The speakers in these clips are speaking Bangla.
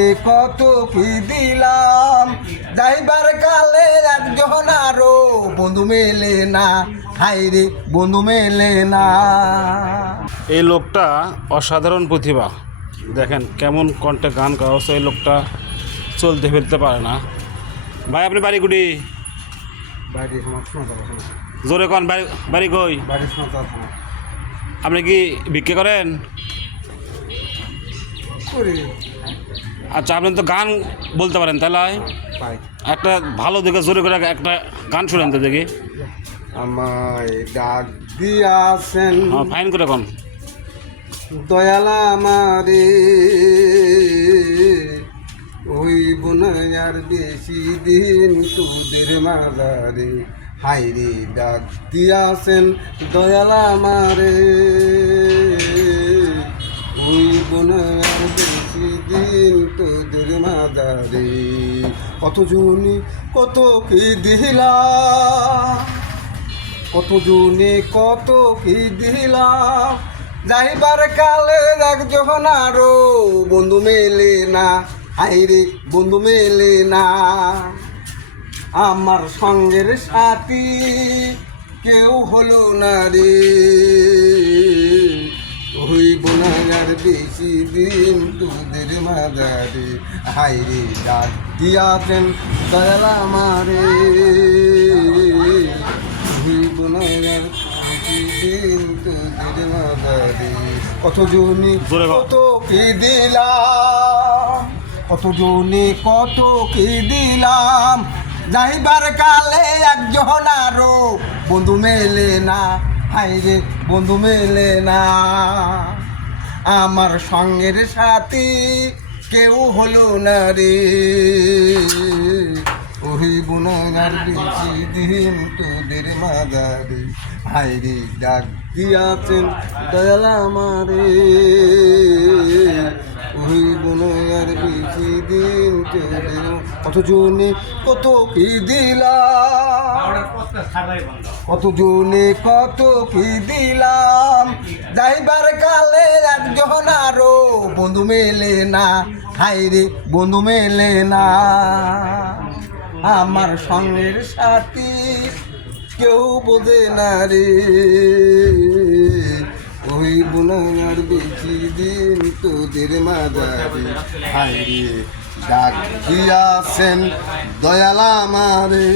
জনে কত কি দিলাম, যাইবার কালে একজন আরো বন্ধু মেলে না, হাইরে বন্ধু মেলে না। এই লোকটা অসাধারণ প্রতিভা, দেখেন কেমন কণ্ঠে গান গাওয়া হচ্ছে। এই লোকটা চলতে ফিরতে পারে না। ভাই আপনি বাড়ি গুডি বাড়ি শোনা, জোরে কন, বাড়ি বাড়ি কই? বাড়ি শোনা আপনি কি ভিক্ষে করেন? করি আচ্ছা, আপনি তো গান বলতে পারেন, তাহলে পাই। একটা ভালো দেখে জোরে করে একটা গান শুনেন তো দেখি। আমায় ডাক দিয়াছেন হ্যাঁ, ফাইন করে কন। দয়ালা আমারে, হইব না আর বেশি দিন তোদের মাঝারে, হাইরে ডাক দিয়াছেন দয়ালা আমারে, হইব না আর বেশি দিন তোদের মাঝারে। কত জনে কত কি দিলাম, কত জনে কত কি দিলাম, যাইবার কালে একজন আরো বন্ধু মেলে না, হাইরে বন্ধু মেলে না। আমার সঙ্গের সাথী কেউ হলো না রে, হইব না আর বেশি দিন তোদের মাঝারে, হাইরে ডাক দিয়াছেন দয়াল আমারে, হইব না আর বেশি দিন তোদের মাঝারে। কত জনে কত কি দিলাম, কত জনে কত কি দিলাম, যাইবার কালে একজন আরো বন্ধু মেলে না, হাইরে বন্ধু মেলে না। আমার সঙ্গের সাথী কেউ হলো না রে, হইব না আর বেশি দিন তোদের মাঝারে, হাইরে ডাক দিয়াছেন দয়াল আমারে, হইব না আর বেশি দিন তোদের। কত জনে কত কি দিলাম, কত জনে কত কি দিলাম, যাইবার কালে একজন আরো বন্ধু মেলে না, হাইরে বন্ধু মেলে না। আমার সঙ্গের সাথী কেউ বোঝে না রে, হইব না আর বেশি দিন তোদের মাঝারে, হাইরে ডাক দিয়াছেন দয়াল আমারে।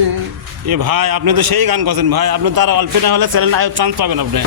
এ ভাই, আপনি তো সেই গান করছেন ভাই, আপনি তো আর অল্প না হলে চ্যানেল চান্স পাবেন আপনি।